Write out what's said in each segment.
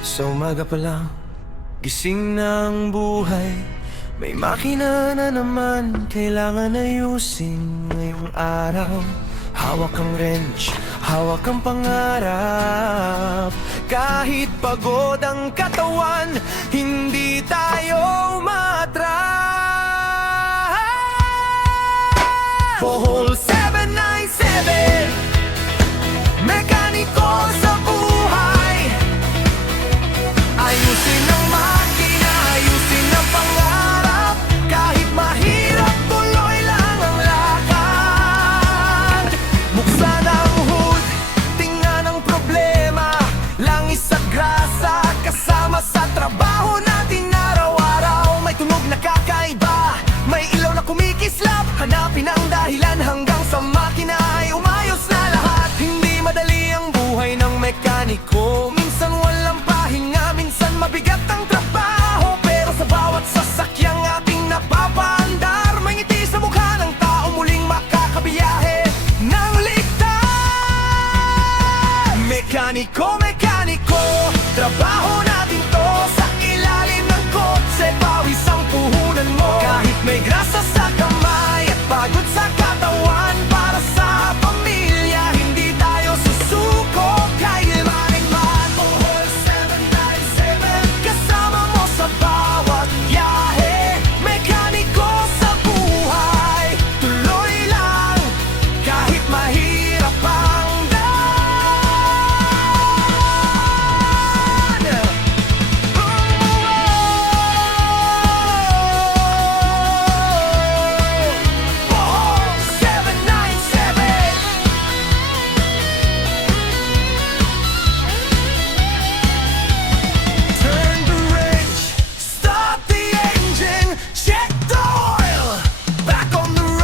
Sa umaga pa lang, gising na ang buhay. May makina na naman, kailangan ayusin ngayong araw. Hawak ang wrench, hawak ang pangarap. Kahit pagod ang katawan, hindi tayo matras. Bohol 797, mekaniko sa buhay. Ayusin ang makina, ayusin ang pangarap. Kahit mahirap, tuloy lang ang lakad. Buksan ang hood, tingnan ang problema. Langis at grasa, kasama sa trabaho natin araw-araw. May tunog na kakaiba, may ilaw na kumikislap. Hanapin ang dahilan hanggang sa makina ay umayos na lahat. Hindi madali ang buhay ng mekaniko. Minsan walang pahinga, minsan mabigat ang trabaho. Pero sa bawat sasakyang ating napapaandar, may ngiti sa mukha ng tao muling makakabiyahe ng ligtas. Mekaniko, mekaniko, trabaho natin to. Sa ilalim ng kotse, pawis ang puhunan mo. Kahit may grasa sa kamay at pagod sa katawan, para sa pamilya, hindi tayo susuko kailanman. Bohol 797, kasama mo sa bawat biyahe. Mekaniko sa buhay, tuloy lang kahit mahirap ang daan. Bohol 797. Turn the wrench, start the engine, check the oil, back on the road.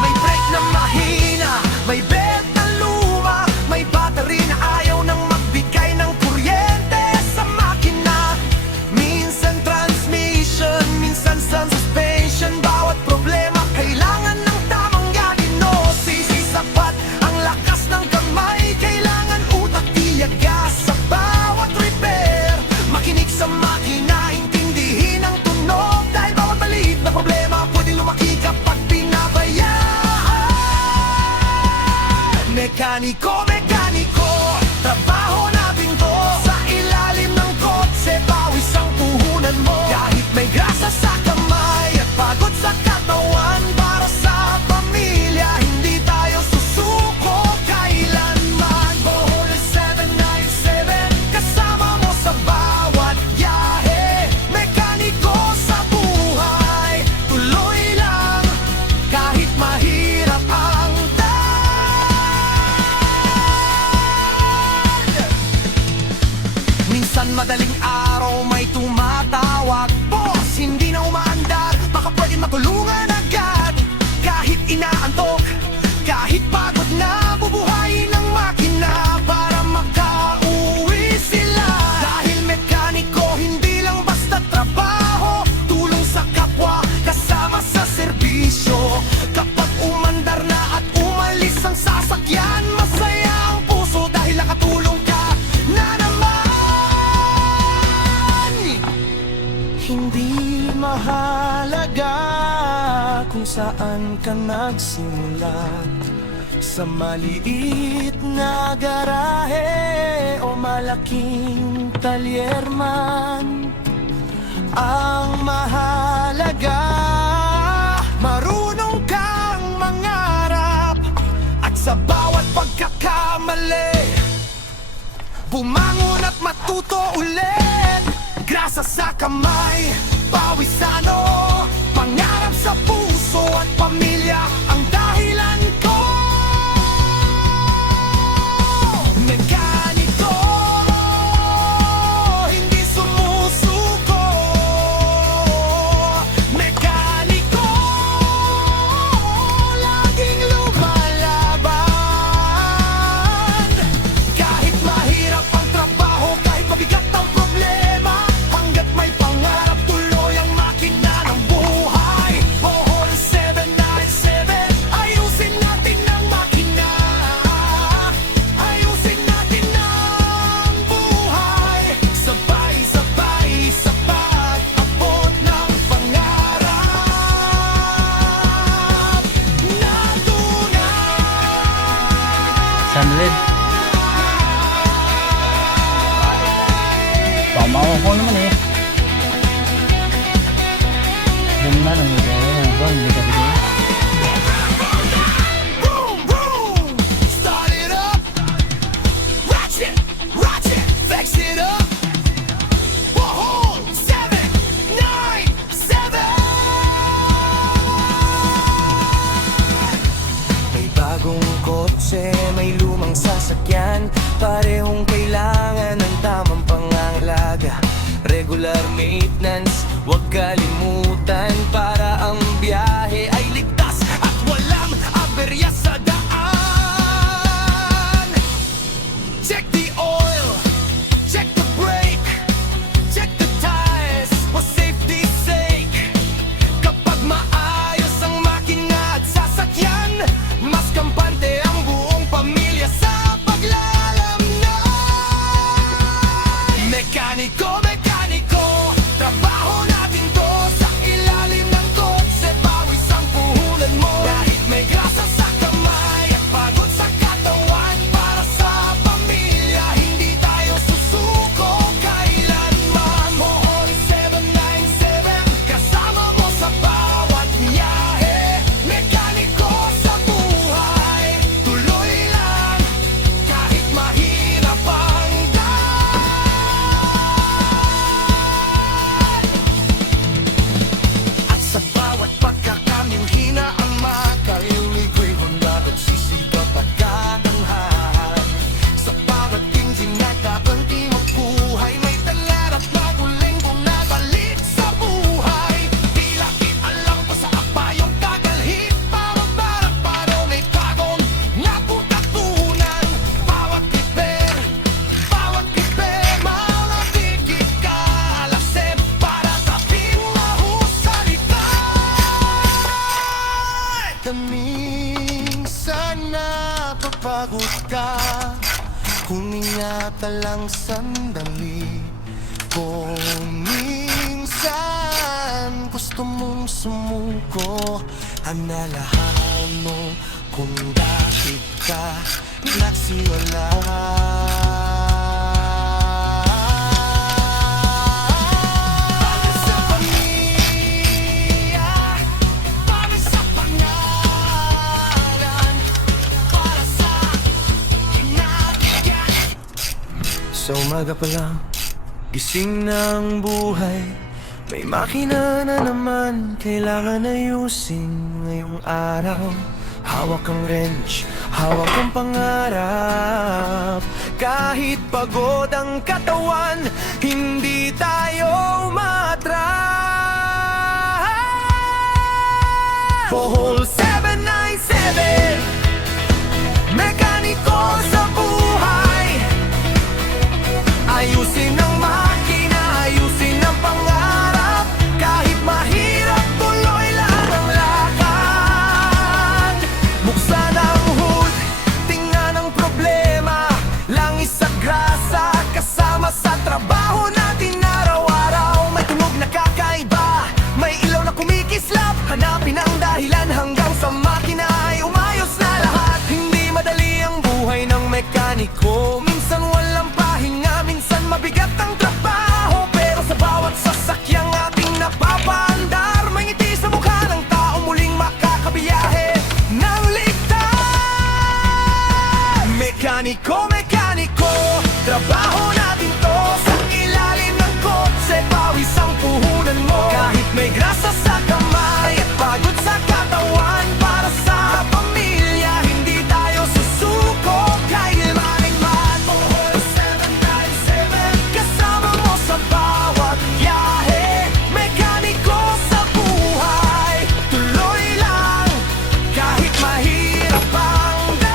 May brake na mahina, may belt na luma, may battery na ayaw nang magbigay ng kuryente sa makina. Minsan transmission, minsan sa suspension. Bawat problema kailangan ng tamang diagnosis. Sapat ang lakas ng kamay, kailangan utak tiyaga sa bawat repair. Makinig sa makina, intindihin ang tunog, dahil bawat maliit na problema pwede lumaki kapag pinabayaan. Mekaniko, mekaniko, trabaho natin to. Sa ilalim ng kotse, pawis ang puhunan mo. Kahit may grasa sa kamay at pagod sa katawan, para sa pamilya, hindi tayo susuko kailanman. Bohol 797, kasama mo sa bawat biyahe. Mekaniko sa buhay, tuloy lang kahit mahirap ang daan. Minsan madaling araw may tumatawag, boss, hindi na umaandar, baka pwede matulungan agad. Kahit inaantok, kahit pagod na, bubuhayin ang makina para makauwi sila. Dahil mekaniko, hindi lang basta trabaho, tulong sa kapwa, kasama sa serbisyo. Kapag umandar na at umalis ang sasakyan, masaya ang puso dahil nakatulong ka na naman. Hindi mahalaga kung saan ka nagsimula, sa maliit na garahe o malaking talyer man. Ang mahalaga, marunong kang mangarap, at sa bawat pagkakamali, bumangon at matuto ulit. Grasa sa kamay, pawisano, pangarap sa puso at pamilya ang dahilan ko. Mekaniko, hindi sumusuko. Mekaniko, laging lumalaban. Kahit mahirap ang trabaho, kahit mabigat ang problema, hanggat may pangarap, tuloy ang makina ng buhay. Bohol 797, ayusin Tama ako naman eh. Ganda ng ito. Huwag hindi ka bigay. Boom, boom. Start it up. Watch it, flex it up. Whoa, 7, 9, 7. May bagong kotse, may lumang sasakyan. Parehong kailangan ng tamang pangangalaga. Regular maintenance, huwag kalimutan. Para ang biyahe ay ligtas at walang aberya sa daan. Check the oil, check the brake, check the tires for safety's sake. Kapag maayos ang makina at sasakyan, mas kampante ang buong pamilya sa paglalamnan. Mekaniko, trabaho natin to sa ilalim ng kotse. Pawis ang puhunan mo kahit may grasa sa kamay at pagod sa katawan. Para sa pamilya, hindi tayo susuko kailanman. Mohon 797, kasama mo sa bawat biyahe. Mekaniko sa buhay, tuloy lang kahit mahirap ang sa bawat pagkakamyong hina ang makaliligway. Honda nagsisikap at katanghal. Sa bawat engine at kapanti magbuhay, may tangar at maguling bumabalik sa buhay. Tila alam pa sa apayong tagalhit. Paro may bagong naputatunan. Bawat repair, maulatigit ka. Alasem para taping mahusay. Minsan napapagod ka, humingata lang sandali. Kung minsan gusto mong sumuko, analahaan mo kung bakit ka nagsiwala. Sa umaga pa lang, gising ng buhay. May makina na naman, kailangan ayusin ngayong araw. Hawak ang wrench, hawak ang pangarap. Kahit pagod ang katawan, hindi tayo umatras. Bohol 797, mekaniko sa buhay. Ayusin ang makina, ayusin ang pangarap. Kahit mahirap, tuloy lang ang lakad. Buksan ang hood, tingnan ang problema. Langis at grasa, kasama sa trabaho natin araw-araw. May tunog na kakaiba, may ilaw na kumikislap. Hanapin ang dahilan hanggang sa makina ay umayos na lahat. Hindi madali ang buhay ng mekaniko. Minsan walang pahinga, minsan mabigat ang trabaho. Pero sa bawat sasakyang ating napapaandar, may ngiti sa mukha ng tao muling makakabiyahe ng ligtas. Mekaniko, trabaho natin to sa ilalim ng kotse. Pawis ang puhunan mo kahit may grasa sa kamay at pagod sa katawan. Para sa pamilya, hindi tayo susuko kailanman. Mohon 797, kasama mo sa bawat biyahe. Mekaniko sa buhay, tuloy lang kahit mahirap ang daan.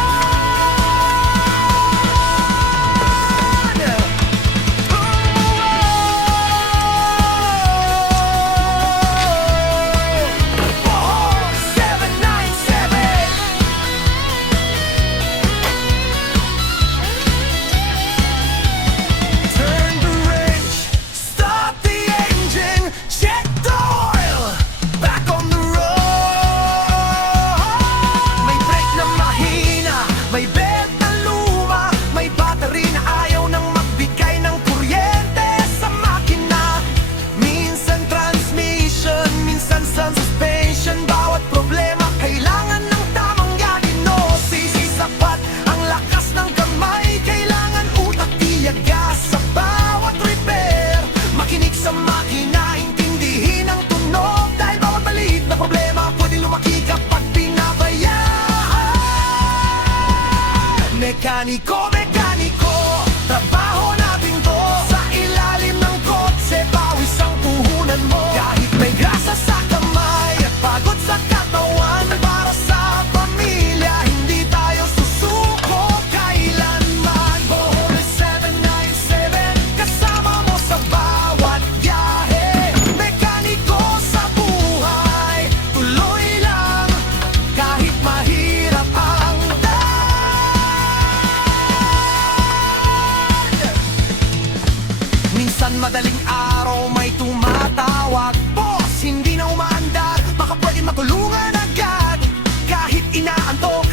minsan madaling araw may tumatawag. Boss, hindi na umaandar, baka pwede matulungan agad. Kahit inaantok,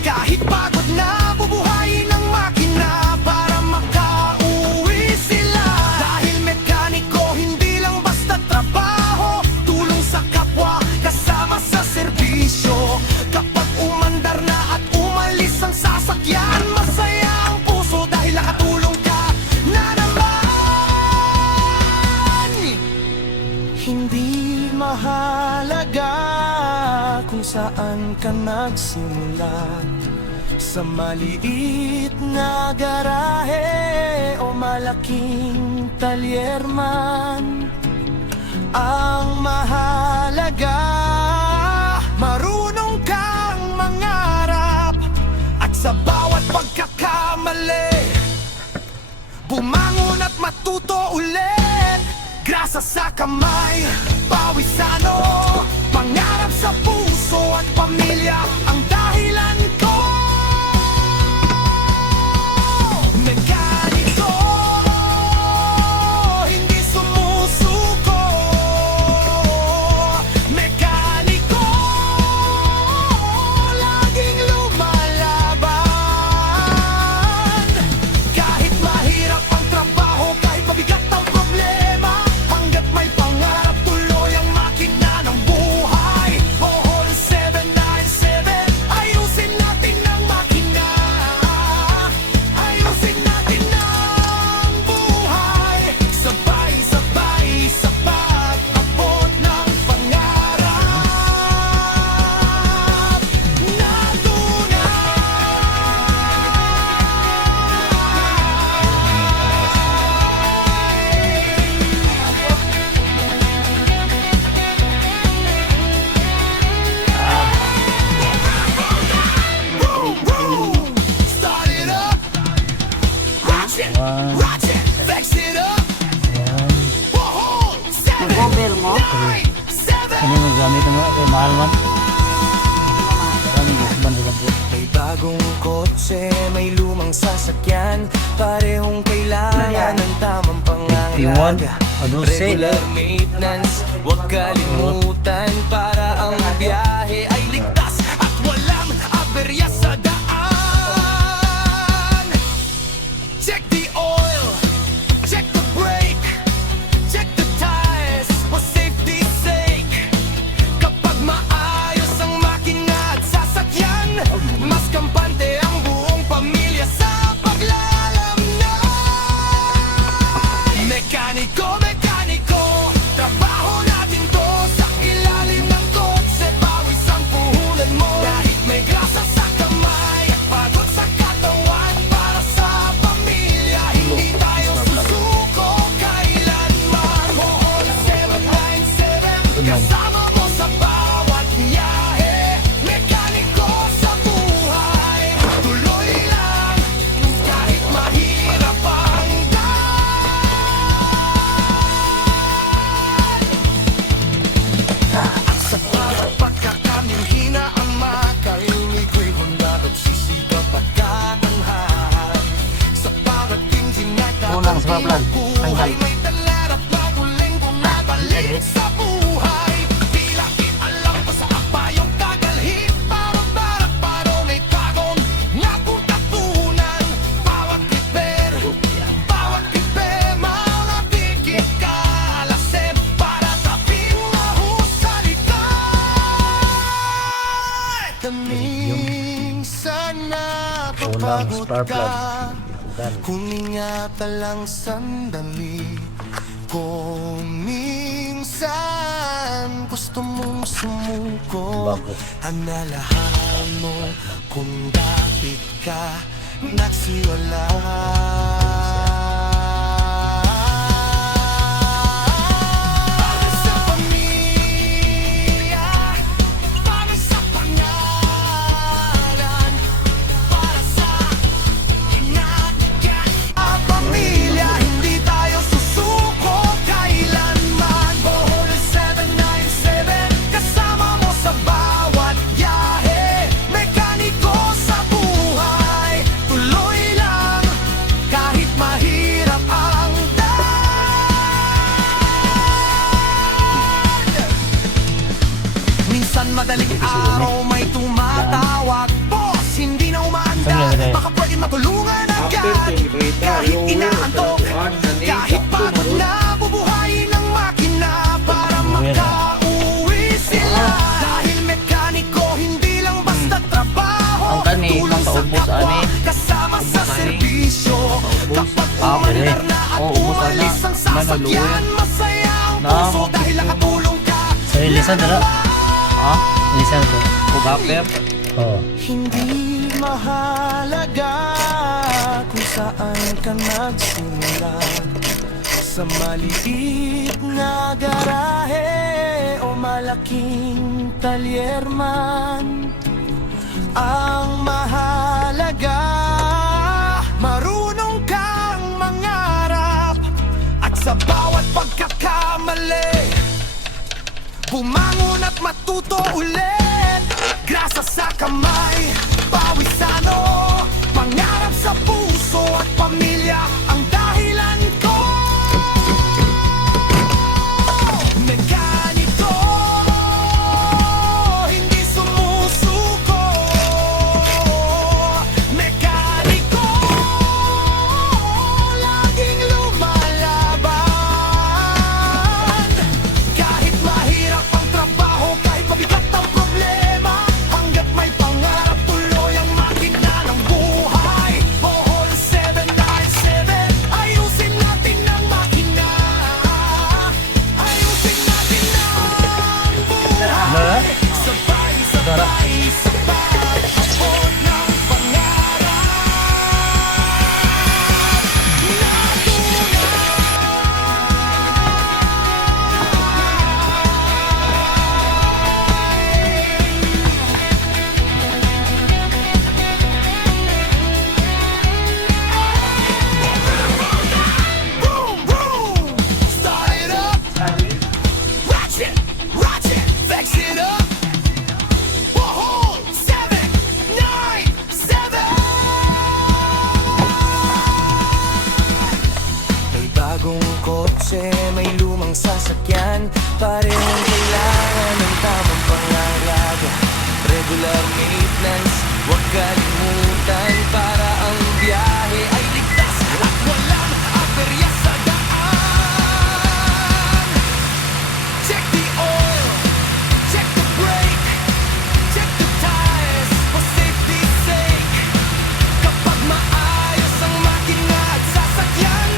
kahit pagod na, bubuhayin ang makina para makauwi sila. Dahil mekaniko, hindi lang basta trabaho, tulong sa kapwa, kasama sa serbisyo. Kapag umandar na at umalis ang sasakyan, masaya ang puso dahil nakatulong ka na naman. Hindi mahalaga kung saan ka nagsimula, sa maliit na garahe o malaking talyer man. Ang mahalaga, marunong kang mangarap, at sa bawat pagkakamali, bumangon at matuto ulit. Grasa sa kamay, pawisano, pangarap sa puso at pamilya ang dahilan ko. Mekaniko, hindi sumusuko. Mekaniko, laging lumalaban. Kahit mahirap ang trabaho, kahit mabigat ang problema, hanggat may pangarap, tuloy ang makina ng buhay. Bohol 797, ayusin natin ang makina, ayusin natin ang buhay. Sabay-sabay sa pag-abot ng pangarap na start it up, watch it, flex it up. Ayan. Bohol 797. Kanya mo gamit mo. Kaya mahal man. Maraming gusto ba May bagong kotse, may lumang sasakyan, parehong kailangan ng tamang pangangalaga. Regular maintenance, huwag kalimutan, para ang biyahe ay ligtas at walang aberya sa daan. Check the oil, check the brake, check the tires for safety's sake. Kapag maayos ang makina at sasakyan, mas kampante ang buong pamilya sa paglalamnan. Mekaniko, mekaniko, trabaho natin to sa ilalim ng kotse, pawis ang puhunan mo. Kahit may grasa sa kamay at pagod sa katawan, para sa pamilya, hindi tayo susuko kailanman. Bohol 797, kasama mo sa bawat biyahe. Mekaniko sa buhay, tuloy lang kahit mahirap ang daan. Sa pagkakaming hina ang makaliwiko'y hundag at sisikap at katanghal. Sa parating Unang sa plan. buhay, may talar at maguling bumabalik sa buhay. Tila alam pa sa apayong kagalhit, parang barak paro may pagong nga putatunan. Bawat kiper, mga tikit kaalasin, para taping mahusalitan. Minsan napapagod Unang spark ka, plug. kung ingatan lang sandali. Kung minsan gusto mong sumuko, Bakit? analahaan mo kung bakit ka nagsiwala. Para sa pamilya, para sa pangalan, para sa inatigan. Ang pamilya, hindi tayo susuko kailanman. Bohol 797, kasama mo sa bawat biyahe. Mekaniko sa buhay, tuloy lang matulungan After agad. Rita, Kahit lower inaantok, sa Nate, kahit sakto pagod marun. na, bubuhayin ang makina para makauwi sila. Dahil mekaniko, hindi lang basta trabaho. Ang kani, Tulong nasa sa ubos, kapwa, ani. kasama sa Ubos, ani. serbisyo. Kapag pwede. umandar na at Oo, ubos, ana. umalis ang sasakyan, masaya ang puso dahil nakatulong ka. So, ilisan dala. Ha? Ilisan to. Ugaper. Oo. Hindi mahalaga kung saan ka nagsimula, sa maliit na garahe o malaking talyer man. Ang mahalaga, marunong kang mangarap, at sa bawat pagkakamali bumangon at matuto ulit. Grasa sa kamay, pawisano, pangarap sa puso at pamilya ang dahilan ko. Mekaniko, hindi sumusuko. Mekaniko, laging lumalaban. Kahit mahirap ang trabaho, kahit mabigat ang problema, hanggat may pangarap, tuloy ang makina ng buhay. Bohol 797, ayusin natin ang makina. Ayusin natin ang buhay. Sabay-sabay sa pag-abot ng pangarap. Boom, boom, start it up. Ratchet, ratchet, fix it up. Bohol 797. May bagong kotse, may lumang sasakyan, parehong kailangan ng tamang pangangalaga. Regular maintenance, huwag kalimutan, para ang biyahe ay ligtas at walang aperya sa daan. Check the oil, check the brake, check the tires for safety's sake. Kapag maayos ang makina at sasakyan,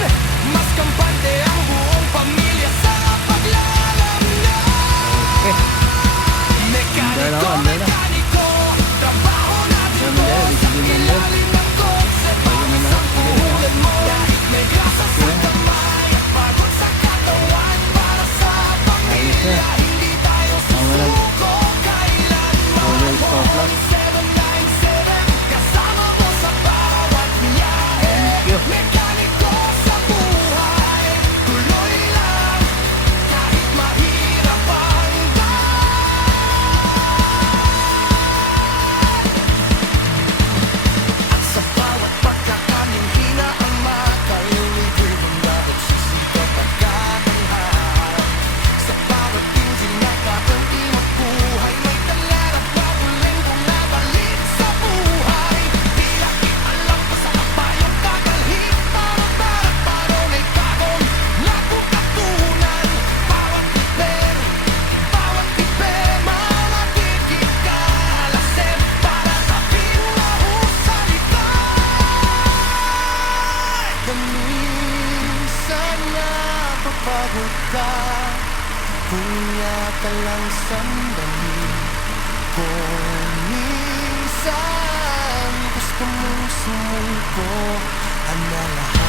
mas kampante ang buong pamilya sa paglalamnan. Mekaniko, mekaniko, trabaho na dito sa ilalim ng kotse, pawis ang puhunan mo. Kahit may grasa sa kamay at pagod sa katawan, para sa pamilya, hindi tayo susuko kailanman. Bohol 797, kasama mo sa bawat biyahe. Mekaniko sa buhay, tuloy lang, kahit mahirap ang at sa bawat pagkakaminhina ang makalimutin ang dapat sisikap at katanghal. Sa bawat tingin na kaunti magbuhay, may tangarap babuling bumabalik sa buhay. Tila alam pa sa kapayong kakalhit, parang parang ay bagong napukatunan. Bawat tiper, malagigit kalasin, para sabihin mahusay. Minsan napapagod ka, huminga ka lang sandali. Kung minsan gusto mong sumuko, ang lahat